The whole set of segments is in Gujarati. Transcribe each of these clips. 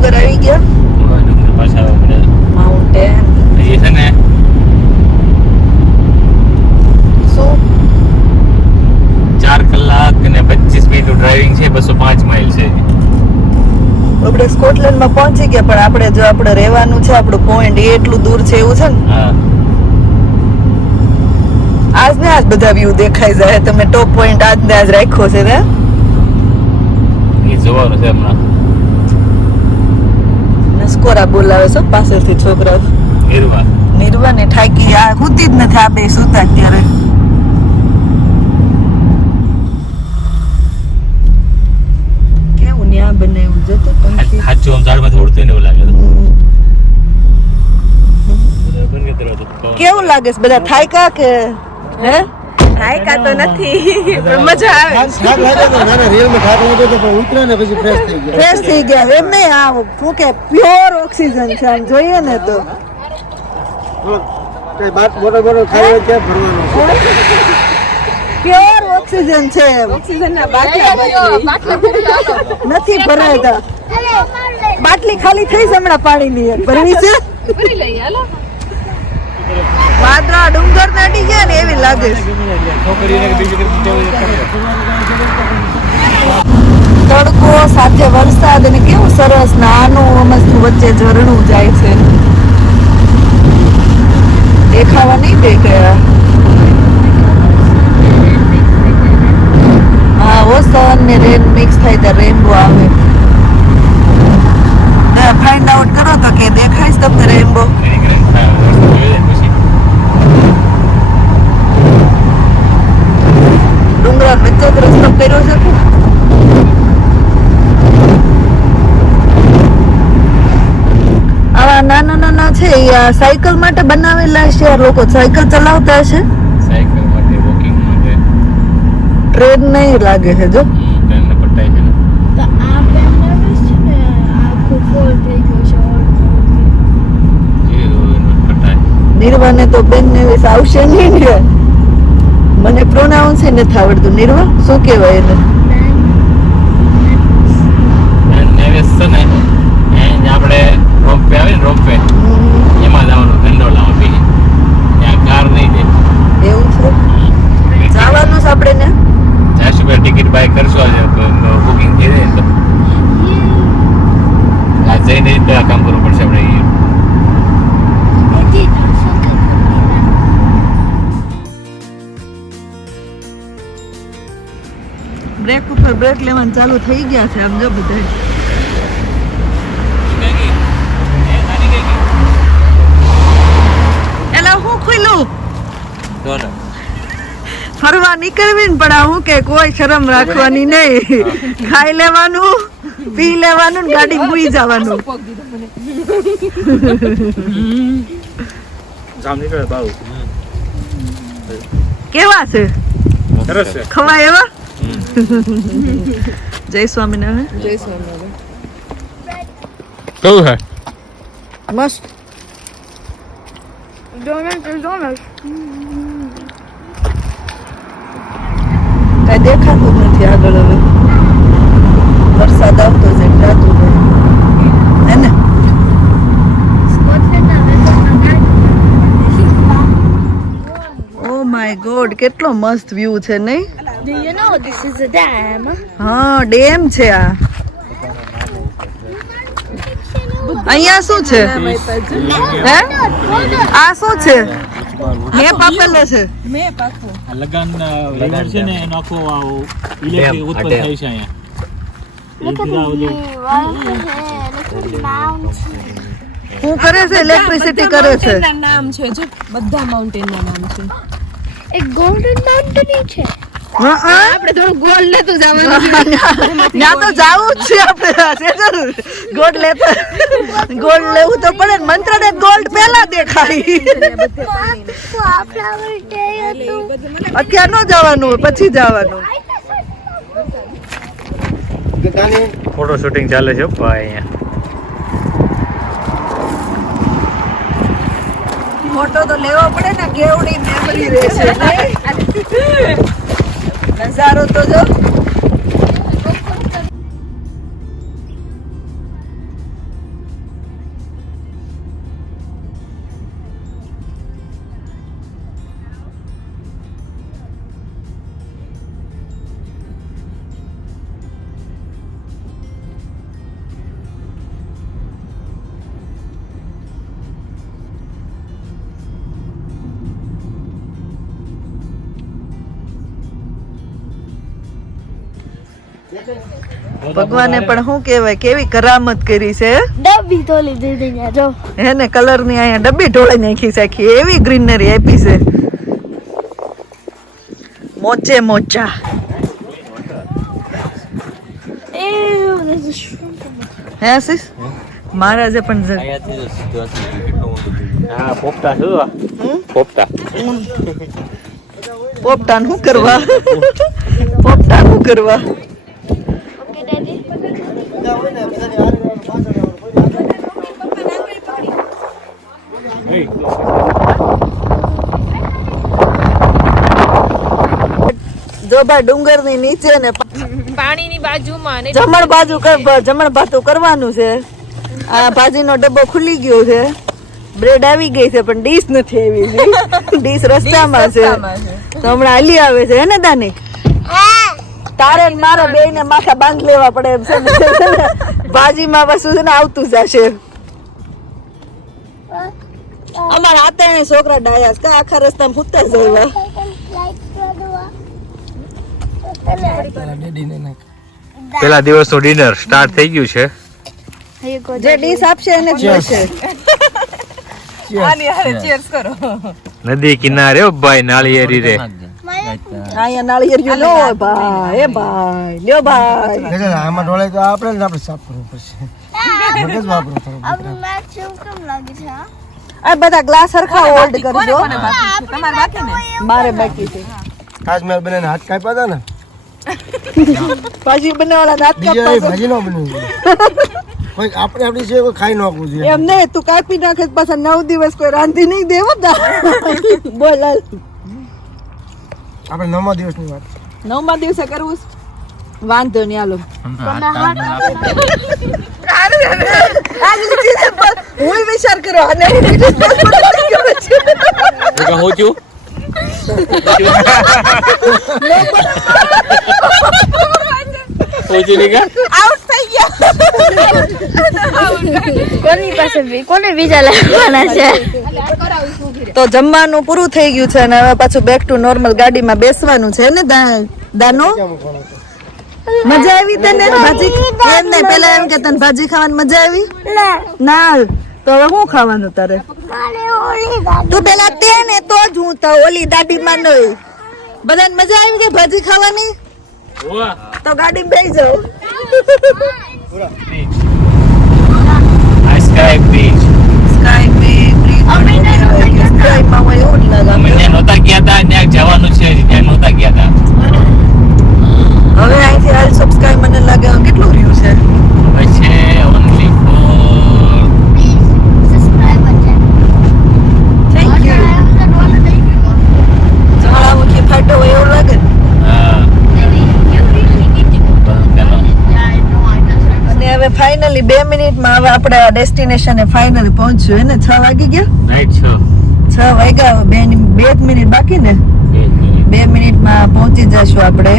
ડુંગર આવી ગયા. ડુંગર પાછા આપણે માઉન્ટેન એ છે ને શું 4 કલાક અને 25 મિનિટનું ડ્રાઇવિંગ છે. 205 માઇલ છે. આપણે સ્કોટલેન્ડમાં પહોંચી ગયા, પણ આપણે રહેવાનું છે, આપણું પોઈન્ટ એ એટલું દૂર છે એવું છે ને. હા આજ ને આજ બધા વ્યૂ દેખાઈ જાય. તમે ટોપ પોઈન્ટ આજ ને આજ રાખ્યો છે ને. એ જોવાનું છે હમણાં. નસ્કોરા બોલાવે છે પાછળથી છોકરા. નિર્વા ને ઠાકી આ હુતી જ નથી. આ બે સુતા અત્યારે. કેવું ન્યા બનાવ્યું જતો પંખી. સાચું આમ ઝાડમાંથી ઉડતું ને એવું લાગે છે. કેવું લાગે છે? બધા થાયકા કે હે? થાયકા તો નથી, પણ મજા આવે. થાક લાગે તો નાના રિયલમાં થાક લાગે તો પણ ઉતરે ને પછી ફ્રેશ થઈ ગયા. ફ્રેશ થઈ ગયા એમ નહીં. આ શું કે પ્યોર ઓક્સિજન છે આમ જોઈએ ને તો. કઈ બોટલ ખાઈ ત્યાં ભરવાનું પ્યોર ઓક્સિજન છે. ઓક્સિજન ના બાટલા નથી ભરાતા. બાટલી ખાલી થઈ છે હમણાં પાણીની. ભરવી છે. વાદળા ડુંગર નડી ગયા ને એવી લાગે છે. તડકો સાથે વરસાદ અને કેવું સરસ નાનું મસ્ત વચ્ચે ઝરણું જાય છે. દેખાવા નહીં દે ગયા. હા ઓ સન ને રેન મિક્સ થાય તો રેનબો આવે. ફાઇન્ડ આઉટ કરો તો કે દેખાય છે તમને રેનબો. ડુંગરા વચ્ચે રસ્તો કર્યો છે. આવા નાના નાના છે સાયકલ માટે બનાવેલા છે. લોકો સાયકલ ચલાવતા હશે. સાયકલ માટે વોકિંગ માટે. ટ્રેન નહીં લાગે છે જો. ટ્રેન ને પટાઈ છે ને. તો આ બેનર છે ને આખું ફોલ થઈ ગયું છે. એ પટાઈ. નિર્વાને તો બેન ને આવશે નહીં ને. મને પ્રોનાઉન્સ નથી આવડતું. નિર્વા શું કહેવાય એને? નેવેસ છે ને આપણે રોપવે આવે ને રોપવે એમાં જવાનું ગંડોલામાં બી ત્યાં કાર નહીં દે. એવું છે. જવાનું છે આપણે ને. 400 રૂપિયા ટિકિટ બાય કરશો આજે બુકિંગ થઈ જાય ને તો આ જઈને જ આ કામ કરવું પડશે આપણે. બ્રેક ઉપર બ્રેક લેવાનું ચાલુ થઈ ગયા છે આમ જો બધા. એલા હું ખુલ્લું ફરવા નીકળવી ને પણ હું કે કોઈ શરમ રાખવાની નહીં. ખાઈ લેવાનું, પી લેવાનું ને ગાડી ભૂઈ જવાનું. કેવા છે? સરસ છે. ખવાય એવા? જય સ્વામિનારાયણ. જય સ્વામિનારાયણ. કેવું છે? મસ્ત. ડોનટ કઈ દેખાતું જ નથી આગળ. હવે વરસાદ આવતો છે જાતું છે હે ને. ઓ માય ગોડ કેટલો મસ્ત વ્યૂ છે નહીં? Do you know this is a dam? હા ડેમ છે આ. અહીંયા શું છે? હે આ શું છે? મેપ આપેલો છે. આ લગન રિવર છે ને એનો આખો ઇલેક્ટ્રિક ઉત્પન્ન થાય છે અહીંયા. Look at the view. Look at the mountain. શું કરે છે? ઇલેક્ટ્રિસિટી કરે છે. નામ છે જો બધા માઉન્ટેન ના નામ છે. એક ગોલ્ડન માઉન્ટેન છે. આપણે થોડું ગોલ્ડ લેતું જવાનું. ત્યાં તો જાવું જ છે આપણે. ગોલ્ડ લેતા ગોલ્ડ લેવું તો પડે ને. મંત્રને ગોલ્ડ પહેલા દેખાય. ફ્લાવર ડે હતું. અત્યારે ન જવાનું, પછી જવાનું. ફોટો શૂટિંગ ચાલે છે ભાઈ અહીંયા. ફોટો તો લેવો પડે ને. કેવડી મેમરી રહેશે. નજારો તો જો. ભગવાને પણ શું કહેવાય કેવી કરામત કરી છે ડબ્બી તોલી દીધી ને જો હે ને કલર ની અહીંયા ડબ્બી ઢોળી નાખી છે આખી એવી ગ્રીનરી આપી છે મોચે Mocha Ew, there's a shrimp. હે આશીષ મહારાજે પણ હા પોપટા શું પોપટા પોપટાન શું કરવા પોપટાન શું કરવા Okay, Daddy. જો બા ડુંગર ની નીચે ને પાણીની બાજુમાં ને જમણ બાજુ કરવાનું છે આ ભાજીનો ડબ્બો ખુલી ગયો છે બ્રેડ આવી ગઈ છે પણ ડીશ નથી આવી ડીશ રસ્તામાં છે તો હમણાં હાલી આવે છે હે ને દાની તારે ને મારે બે ને માથા બાંધ લેવા પડે એમ છે ને ભાજીમાં વસ્તુ છે ને આવતું જશે અમારા આતે છોકરા ડાયા છે આખા રસ્તામાં ફૂટતા જવા પેલા દિવસનું ડિનર સ્ટાર્ટ થઈ ગયું છે જે ડીશ આપશે એને જ મળશે નદી કિનારે ઓ ભાઈ નાળિયેરી રે અહીંયા નાળિયેરિયું નો હોય ભાઈ એ ભાઈ લ્યો ભાઈ આમાં ઢોળે તો આપણે ને આપણે સાફ કરવું પડશે મગજ વાપરવું પડે अब मैं क्यों कम लगी था આ બધા ગ્લાસ હરખા હોલ્ડ કરજો મારે બાકી છે તાજમહેલ બનાવીને હાથ કાપ્યા હતા ને ભાજી બનાવવાના દાંત બીજા કાપવા ભાજી નો બનાવી કોઈ આપણે આપણી છે કોઈ ખાઈ નાખવું જોઈએ એમ નહીં તું કાપી નાખે તો પાછા 9 દિવસ કોઈ રાંધી નહીં દેવો બોલ હાલ આપણે 9મા દિવસની વાત 9મા દિવસે કરવું છે? વાંધો નહીં હાલો હું વિચાર કરો અને હું છું આઉટ થઈ ગયા કોની પાસે કોને બીજા લાવવાના છે તો જમવાનું પૂરું થઈ ગયું છે અને હવે પાછું બેક ટુ નોર્મલ ગાડીમાં બેસવાનું છે ને દાનો મજા આવી તને ભાજી એમ નહીં પેલા એમ કે તને ભાજી ખાવાની મજા આવી ના તો હવે શું ખાવાનું તારે તું પેલા તે ને તો જ હું તો ઓલી દાદીમાં નહીં બધાને મજા આવી કે ભાજી ખાવાની તો ગાડી બેસી જાઓ સ્કાય બીચ સ્કાયમાં હોય એવું જ લાગે અમે ત્યાં નહોતા ગયા હતા ત્યાં જવાનું છે ત્યાં નહોતા ગયા હતા હવે અહીંથી હાલ સબસ્ક્રાઇબ મને લાગે હવે કેટલું રહ્યું છે હવે છે ઓનલી ફોર થેન્ક યુ જણાવું ફાટો હોય એવું લાગે ને અને હવે ફાઇનલી 2 મિનિટમાં હવે આપણે આ ડેસ્ટિનેશને ફાઇનલી પહોંચ્યું હે ને 6 વાગી ગયા રાઈટ 6 વાગ્યા 2 મિનિટ બાકી ને 2 મિનિટમાં પહોંચી જશું આપણે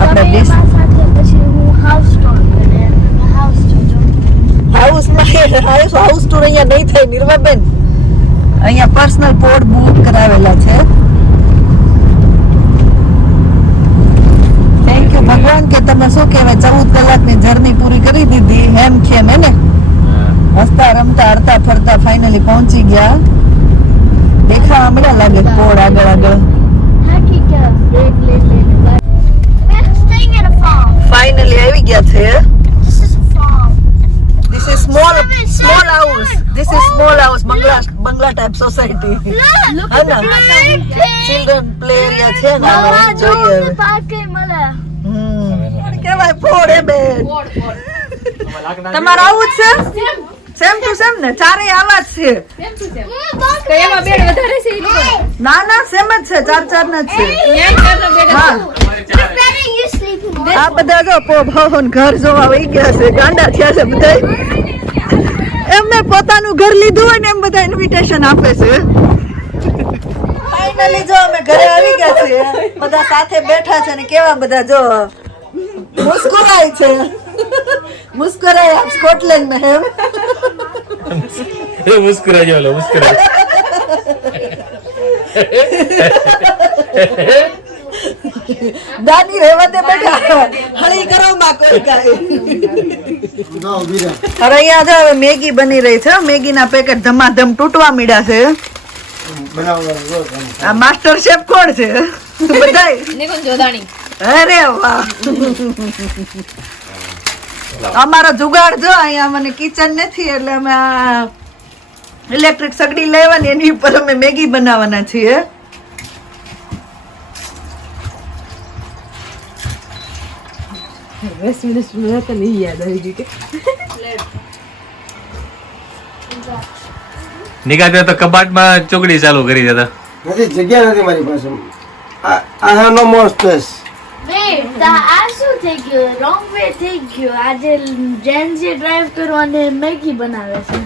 આપણા સાથે પછી હું હાઉસ ટૂર કરે હાઉસ ટૂર હાઉસ ટૂર અહીંયા નહીં થાય નિર્વાબેન અહીંયા પર્સનલ પોડ બુક કરાવેલા છે થેન્ક યુ ભગવાન કે તમે શું કહેવાય 14 કલાકની જર્ની પૂરી કરી દીધી એમ કેમ હે ને હસતા રમતા હરતા ફરતા ફાઇનલી પહોંચી ગયા દેખાવા મળ્યા લાગે પોડ આગળ હાકી કે બ્રેક લે we're staying at a farm finally આવી ગયા છે this is a farm This is small house. This is small house, Bangla type society. look at the Children play area છે ને હવે જોઈએ હવે. પાર્ક મળે કેવાય ફોડ એ બેન તમારે આવું જ છે સેમ ટુ સેમ ને ચારેય આવા જ છે તો એમાં બેડ વધારે છે ઈ લોકો ના ના સેમ જ છે ચાર ના જ છે ન્યાય ચારનો બેડ હા you sleeping આ બધા જો ભવન ઘર જોવા વહી ગયા છે ગાંડા થયા છે બધા એમને પોતાનું ઘર લીધું હોય ને એમ બધા ઇન્વિટેશન આપે છે ફાઇનલી જો અમે ઘરે આવી ગયા છે બધા સાથે બેઠા છે ને કેવા બધા જો મુસ્કુરાય છે મુસ્કુરાય આપ સ્કોટલેન્ડ में है મુસ્કુરા જો લો મુસ્કુરા દાની રહેવા દે બેટા હળી કરો માં કોઈ કાય ના ઊભી રહે. અરે અહીંયા જો હવે મેગી બની રહી છે મેગી ના પેકેટ ધમાધમ તૂટવા મીડ્યા છે બનાવવાનું જો તમે. આ માસ્ટર શેફ કોણ છે બધાય નિકુંજ જોધાણી અરે વાહ અમારો જુગાડ જો અહીંયા મને કિચન નથી એટલે અમે આ ઇલેક્ટ્રિક સગડી લેવાની એની ઉપર અમે મેગી બનાવવાના છીએ નિકાતે તો કબાટમાં ચોકડી ચાલુ કરી દેતા નથી જગ્યા નથી મારી પાસે I have no more space. Babe, આ શું થઈ ગયું રોંગ વે થઈ ગયું આજે જેન્સી ડ્રાઈવ કરવાને મેગી બનાવે છે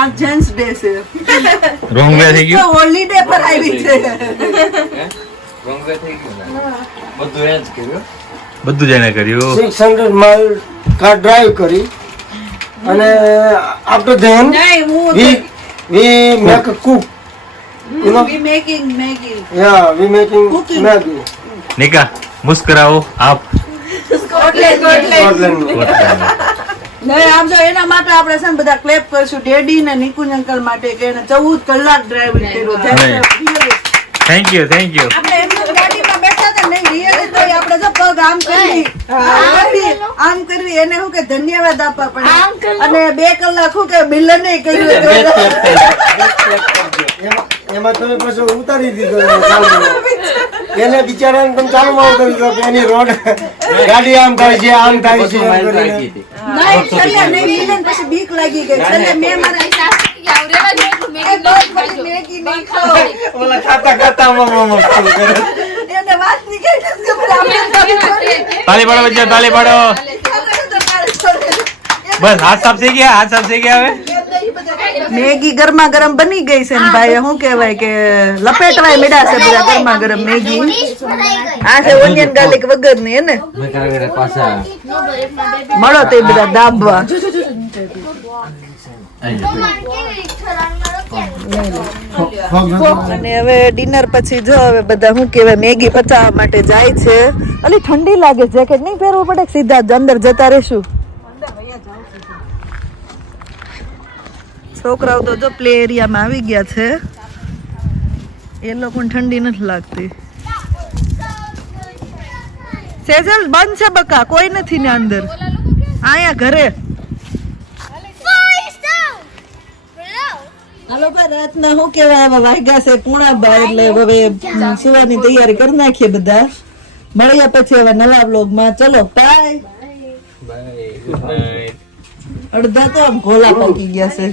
આ જેન્ટ્સ ડે છે રોંગ વે થઈ ગયું હોલિડે પર આવી છે બધું જ એને કર્યું 600 mile car drive કરી અને after then નહીં હું we make a cook. You know? we making Maggi Yeah, we making Cooking. Maggi. નિકા મુસ્કરાવો આપ સ્કોટલેન્ડ નહીં આમ જો એના માટે આપણે છે ને બધા ક્લેપ કરશું ડેડી ને નિકુંજ અંકલ માટે કે એને 14 કલાક ડ્રાઇવિંગ કર્યું થેન્ક યુ આપણે એમની ગાડીમાં બેઠા હતા નહીં રિયલી તો આપણે જો પગ આમ કરવી આમ કરવી એને શું કે ધન્યવાદ આપવા પડે અને 2 કલાક શું કે બિલ નહીં કર્યું એમાં તમે પછી ઉતારી દીધો એને બિચારાને તમે ચાલુમાં ઉતારી દીધો કે એની રોડ ગાડી આમ થાય છે એમ કરીને. નહીં છેલ્લે નહીં વિલન પછી બીક લાગી ગઈ છેલ્લે મેં મારા મેગી નહીં ખાઓ ઓલા ખાતા એને વાત નીકળી કે આપણે તાલી પાડો બચ્ચા તાલી પાડો બસ હાથ સાફ થઈ ગયા હવે મેગી ગરમા ગરમ બની ગઈ છે ને ભાઈ શું કહેવાય કે લપેટવાય મીડા છે બધા ગરમા ગરમ મેગી આ છે ઓનિયન ગાર્લિક વગર ની ને મળો તો એ બધા દાબવા અને હવે ડિનર પછી જો હવે બધા શું કહેવાય મેગી પચાવવા માટે જાય છે અલી ઠંડી લાગે જેકેટ નહીં પહેરવું પડે સીધા જ અંદર જતા રહેશું છોકરાઓ તો જો પ્લે એરિયામાં આવી ગયા છે એ લોકોને ઠંડી નથી લાગતી સેજલ બંધ છે બકા કોઈ નથી ને અંદર આયા ઘરે હાલો ભાઈ રાતના શું કેવાય હવે વાગ્યા છે 1:30 એટલે હવે સુવાની તૈયારી કરી નાખીએ બધા મળ્યા પછી હવે નવા બ્લોગમાં ચલો બાય અડધા તો આમ ઘોલા પાકી ગયા છે